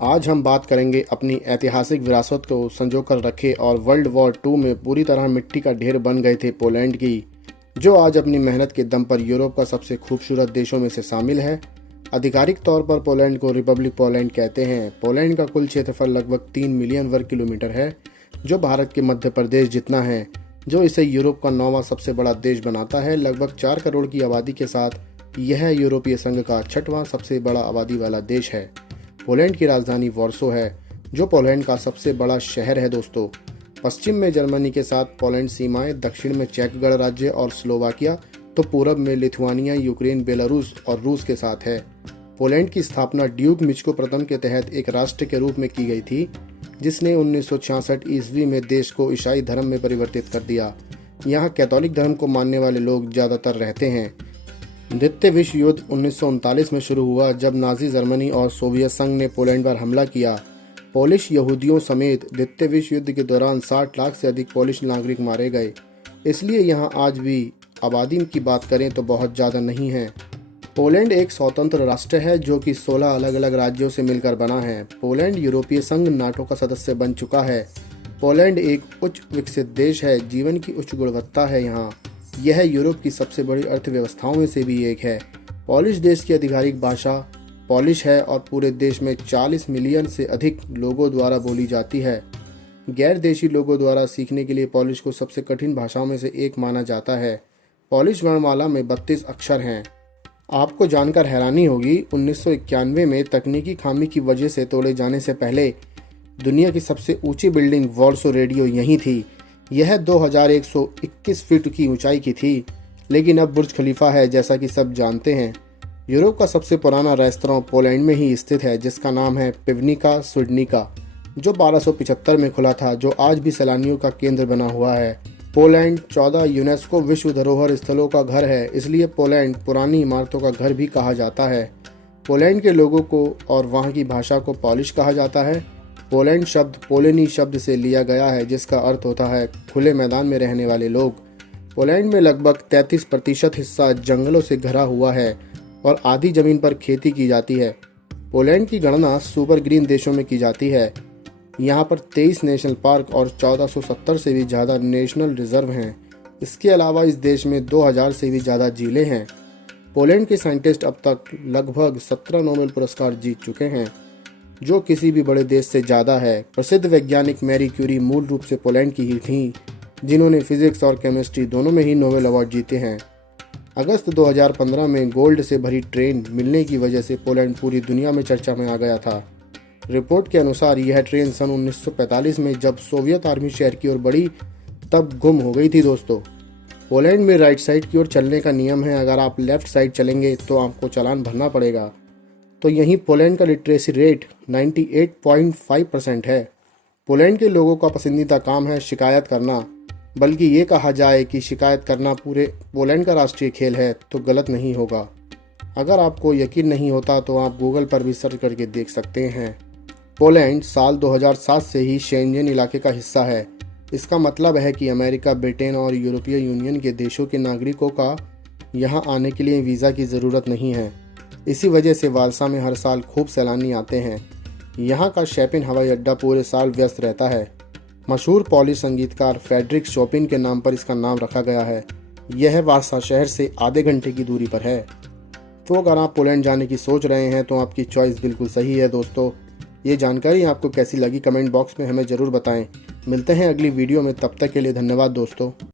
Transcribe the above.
आज हम बात करेंगे अपनी ऐतिहासिक विरासत को संजो कर रखे और वर्ल्ड वॉर II में पूरी तरह मिट्टी का ढेर बन गए थे पोलैंड की, जो आज अपनी मेहनत के दम पर यूरोप का सबसे खूबसूरत देशों में से शामिल है। आधिकारिक तौर पर पोलैंड को रिपब्लिक पोलैंड कहते हैं। पोलैंड का कुल क्षेत्रफल लगभग 3 मिलियन वर्ग किलोमीटर है, जो भारत के मध्य प्रदेश जितना है, जो इसे यूरोप का 9वां सबसे बड़ा देश बनाता है। लगभग 4 करोड़ की आबादी के साथ यह यूरोपीय संघ का 6वां सबसे बड़ा आबादी वाला देश है। पोलैंड की राजधानी वॉर्सो है, जो पोलैंड का सबसे बड़ा शहर है दोस्तों। पश्चिम में जर्मनी के साथ पोलैंड सीमाएं, दक्षिण में चेक गणराज्य और स्लोवाकिया, तो पूरब में लिथुआनिया, यूक्रेन, बेलारूस और रूस के साथ है। पोलैंड की स्थापना ड्यूक मिचको प्रथम के तहत एक राष्ट्र के रूप में की गई थी, जिसने 1966 ईस्वी में देश को ईसाई धर्म में परिवर्तित कर दिया। यहाँ कैथोलिक धर्म को मानने वाले लोग ज़्यादातर रहते हैं। द्वितीय विश्व युद्ध 1939 में शुरू हुआ, जब नाजी जर्मनी और सोवियत संघ ने पोलैंड पर हमला किया। पोलिश यहूदियों समेत द्वितीय विश्व युद्ध के दौरान 60 लाख से अधिक पोलिश नागरिक मारे गए। इसलिए यहाँ आज भी आबादी की बात करें तो बहुत ज़्यादा नहीं है। पोलैंड एक स्वतंत्र राष्ट्र है, जो कि 16 अलग अलग राज्यों से मिलकर बना है। पोलैंड यूरोपीय संघ नाटो का सदस्य बन चुका है। पोलैंड एक उच्च विकसित देश है। जीवन की उच्च गुणवत्ता है यहाँ। यह यूरोप की सबसे बड़ी अर्थव्यवस्थाओं में से भी एक है। पोलिश देश की आधिकारिक भाषा पोलिश है और पूरे देश में 40 मिलियन से अधिक लोगों द्वारा बोली जाती है। गैर देशी लोगों द्वारा सीखने के लिए पोलिश को सबसे कठिन भाषाओं में से एक माना जाता है। पोलिश वर्णमाला में 32 अक्षर हैं। आपको जानकर हैरानी होगी, 1991 में तकनीकी खामी की वजह से तोड़े जाने से पहले दुनिया की सबसे ऊंची बिल्डिंग वॉर्सो रेडियो यहीं थी। यह 2121 फीट की ऊंचाई की थी, लेकिन अब बुर्ज खलीफा है, जैसा कि सब जानते हैं। यूरोप का सबसे पुराना रेस्तरां पोलैंड में ही स्थित है, जिसका नाम है पिवनिका स्वीडनिका, जो 1275 में खुला था, जो आज भी सैलानियों का केंद्र बना हुआ है। पोलैंड 14 यूनेस्को विश्व धरोहर स्थलों का घर है, इसलिए पोलैंड पुरानी इमारतों का घर भी कहा जाता है। पोलैंड के लोगों को और वहाँ की भाषा को पोलिश कहा जाता है। पोलैंड शब्द पोलेनी शब्द से लिया गया है, जिसका अर्थ होता है खुले मैदान में रहने वाले लोग। पोलैंड में लगभग 33% हिस्सा जंगलों से घिरा हुआ है और आधी जमीन पर खेती की जाती है। पोलैंड की गणना सुपर ग्रीन देशों में की जाती है। यहाँ पर 23 नेशनल पार्क और 1470 से भी ज़्यादा नेशनल रिजर्व हैं। इसके अलावा इस देश में 2000 से भी ज़्यादा झीलें हैं। पोलैंड के साइंटिस्ट अब तक लगभग 17 नोबेल पुरस्कार जीत चुके हैं, जो किसी भी बड़े देश से ज़्यादा है। प्रसिद्ध वैज्ञानिक मैरी क्यूरी मूल रूप से पोलैंड की ही थीं, जिन्होंने फिजिक्स और केमिस्ट्री दोनों में ही नोबेल अवार्ड जीते हैं। अगस्त 2015 में गोल्ड से भरी ट्रेन मिलने की वजह से पोलैंड पूरी दुनिया में चर्चा में आ गया था। रिपोर्ट के अनुसार यह ट्रेन सन 1945 में जब सोवियत आर्मी शहर की ओर बढ़ी, तब गुम हो गई थी दोस्तों। पोलैंड में राइट साइड की ओर चलने का नियम है। अगर आप लेफ्ट साइड चलेंगे तो आपको चालान भरना पड़ेगा। तो यहीं पोलैंड का लिटरेसी रेट 98.5% है। पोलैंड के लोगों का पसंदीदा काम है शिकायत करना, बल्कि ये कहा जाए कि शिकायत करना पूरे पोलैंड का राष्ट्रीय खेल है, तो गलत नहीं होगा। अगर आपको यकीन नहीं होता तो आप गूगल पर भी सर्च करके देख सकते हैं। पोलैंड साल 2007 से ही शेंजन इलाके का हिस्सा है। इसका मतलब है कि अमेरिका, ब्रिटेन और यूरोपीय यूनियन के देशों के नागरिकों का यहाँ आने के लिए वीज़ा की ज़रूरत नहीं है। इसी वजह से वारसा में हर साल खूब सैलानी आते हैं। यहाँ का शैपिन हवाई अड्डा पूरे साल व्यस्त रहता है। मशहूर पोलिश संगीतकार फ्रेडरिक शोपिन के नाम पर इसका नाम रखा गया है। यह वारसा शहर से आधे घंटे की दूरी पर है। तो अगर आप पोलैंड जाने की सोच रहे हैं तो आपकी चॉइस बिल्कुल सही है दोस्तों। ये जानकारी आपको कैसी लगी कमेंट बॉक्स में हमें ज़रूर बताएं। मिलते हैं अगली वीडियो में, तब तक के लिए धन्यवाद दोस्तों।